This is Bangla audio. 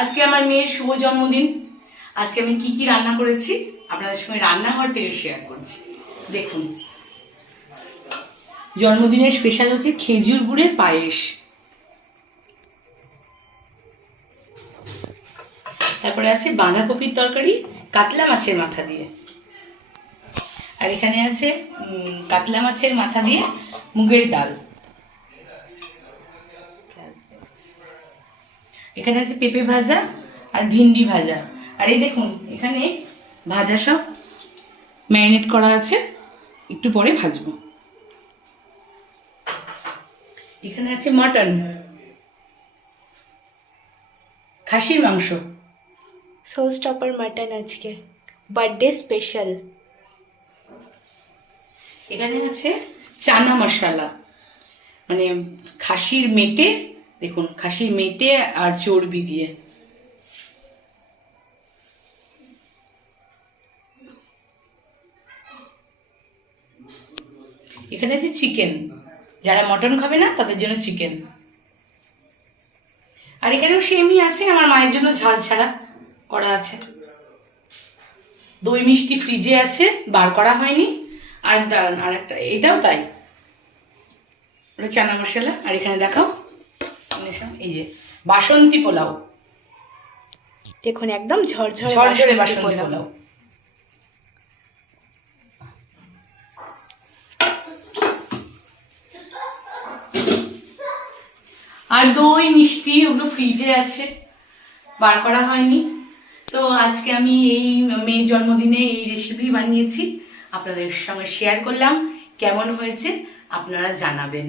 আজকে আমার মেয়ের শুভ জন্মদিন। আজকে আমি কি কি রান্না করেছি আপনাদের সঙ্গে রান্নাঘর থেকে শেয়ার করছি। দেখুন, জন্মদিনের স্পেশাল হচ্ছে খেজুর গুড়ের পায়েস, তারপরে আছে বাঁধাকপির তরকারি কাতলা মাছের মাথা দিয়ে, আর এখানে আছে কাতলা মাছের মাথা দিয়ে মুগের ডাল, এখানে আছে পেঁপে ভাজা আর ভিন্ডি ভাজা, আর এই দেখুন এখানে ভাজা সব ম্যারিনেট করা আছে, একটু পরে ভাজবো। এখানে আছে মাটন, খাসির মাংস, শো স্টপার মাটন আজকে বার্থডে স্পেশাল। এখানে আছে চানা মশলা, মানে খাসির মেটে, দেখুন খাসির মেটে আর চর্বি দিয়ে। এখানে আছে চিকেন, যারা মটন খাবে না তাদের জন্য চিকেন, আর এখানেও সেমই আছে, আমার মায়ের জন্য ঝাল ছাড়া করা আছে। দই মিষ্টি ফ্রিজে আছে, বার করা হয়নি। আর দাঁড়ান, আর একটা এটাও তাই, ওটা চানা মশলা। আর এখানে দেখাও, এই যে বাসন্তী পোলাও, দেখুন একদম ঝরঝরে ঝরঝরে বাসন্তী পোলাও। আর দই মিষ্টি ওগুলো ফ্রিজে আছে, বার করা হয়নি। তো আজকে আমি এই মেয়ের জন্মদিনে এই রেসিপি বানিয়েছি, আপনাদের সঙ্গে শেয়ার করলাম। কেমন হয়েছে আপনারা জানাবেন।